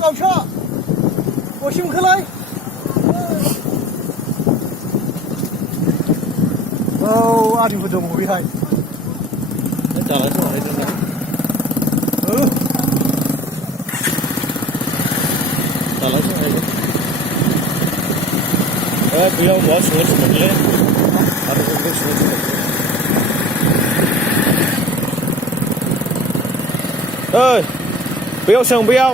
गावसा गसिम खोलाय औ आदिबो दङ बेहाय जालाय संनाय दोनना जालाय संनाय बेयाव मा संनो संनायलै आरो बेखौ संनो संनाय बेयाव सों बेयाव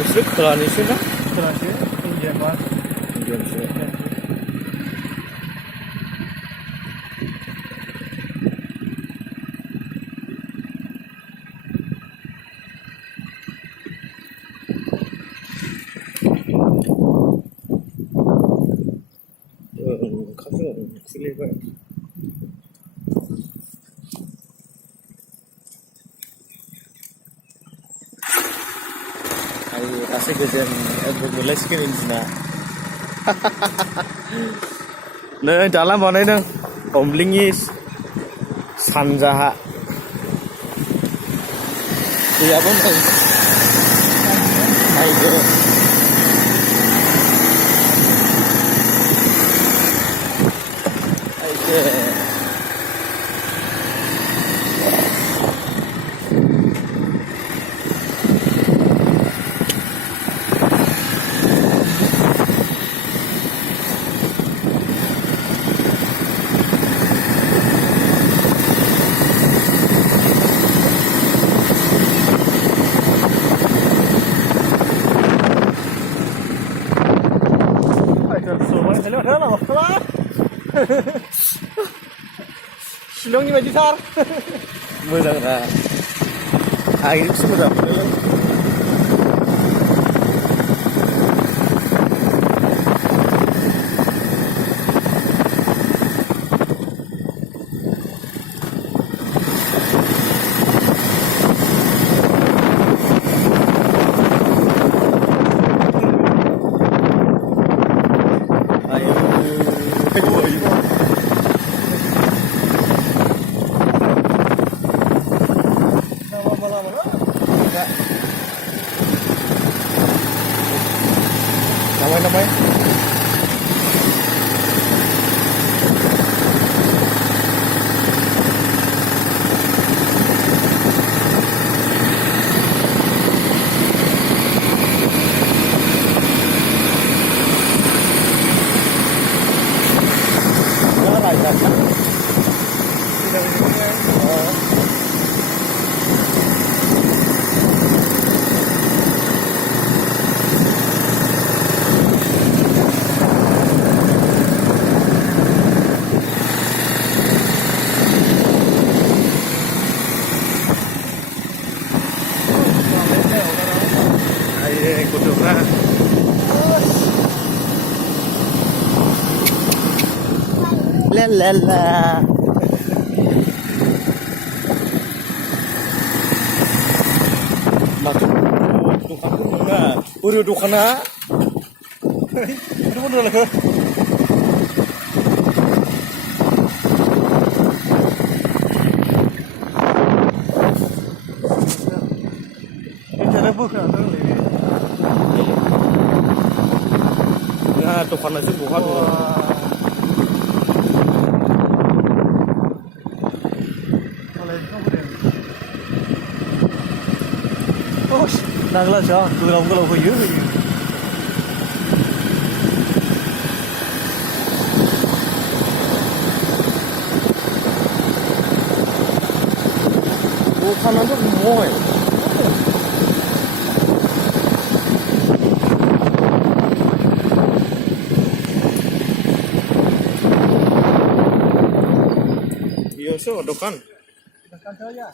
एसे खोलानिसो ना खोलासो इन्डियान मार इन्डियानसो ओंखारदों खुलिबाय दासो गोजोन मोनलायसिगोन इन्जिना नै दालां बानायदों अमब्लिंनि सानजाहा दैयाबो नै नायदो शिलंनि बायदिथार मोजां रा आंनिखौसो मोजां मोनोलै namanya gudegnya la la la dukkan pun enggak udah dukkannya itu pun udah lagi cara buka ya dukkan aja bukan Nagla सा गोलाव गोलाव होयो दखानाथ' मय iya sih dukkan saja